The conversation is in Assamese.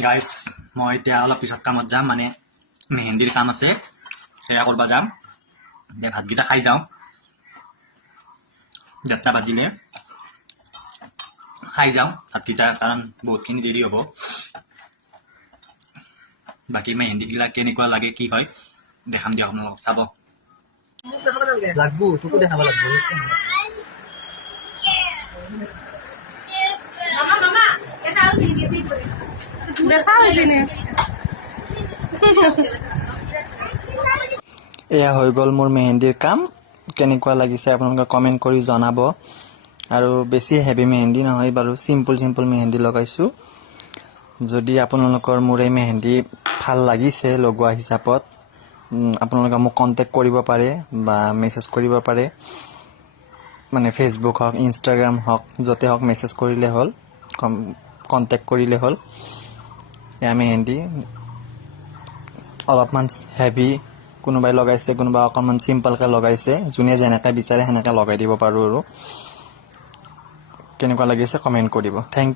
গাইজ মই এতিয়া অলপ পিছত কামত যাম মানে মেহেন্দিৰ কাম আছে সেয়া কৰিব যাম দে ভাতকেইটা খাই যাওঁ 7টা বাজিলে খাই যাওঁ ভাতকেইটা কাৰণ বহুতখিনি দেৰি হ'ব বাকী মেহেন্দিবিলাক কেনেকুৱা লাগে কি হয় দেখাম দিয়ক আপোনালোকক চাব লাগবো তোকো দেখাব লাগবো মামা এটা আৰু মেহেন্দি আছে বেচা হৈ পিনে এয়া হৈ গ'ল মোৰ মেহেন্দিৰ কাম কেনেকুৱা লাগিছে আপোনালোকে কমেন্ট কৰি জনাব আৰু বেছি হেভি মেহেন্দি নহয় বাৰু সিম্পল মেহেন্দি লগাইছো যদি আপোনালোকৰ মোৰ এই মেহেন্দি ভাল লাগিছে লগোৱা হিচাপত আপোনালোকে মোক কন্টেক্ট কৰিব পাৰে বা মেছেজ কৰিব পাৰে মানে ফেসবুক হওক ইনষ্টাগ্ৰাম হওক যতে হওক মেছেজ কৰিলে হ'ল কন্টেক্ট কৰিলে হ'ল এয়া মেহেন্দি অলপমান হেভি কোনোবাই লগাইছে কোনোবা অকমান সিম্পল কে লগাইছে যোনে যেনেকা বিচাৰে হেনেকা লগাই দিব পাৰো আৰু কেনেকুৱা লাগিছে কমেন্ট কৰিব থ্যাংক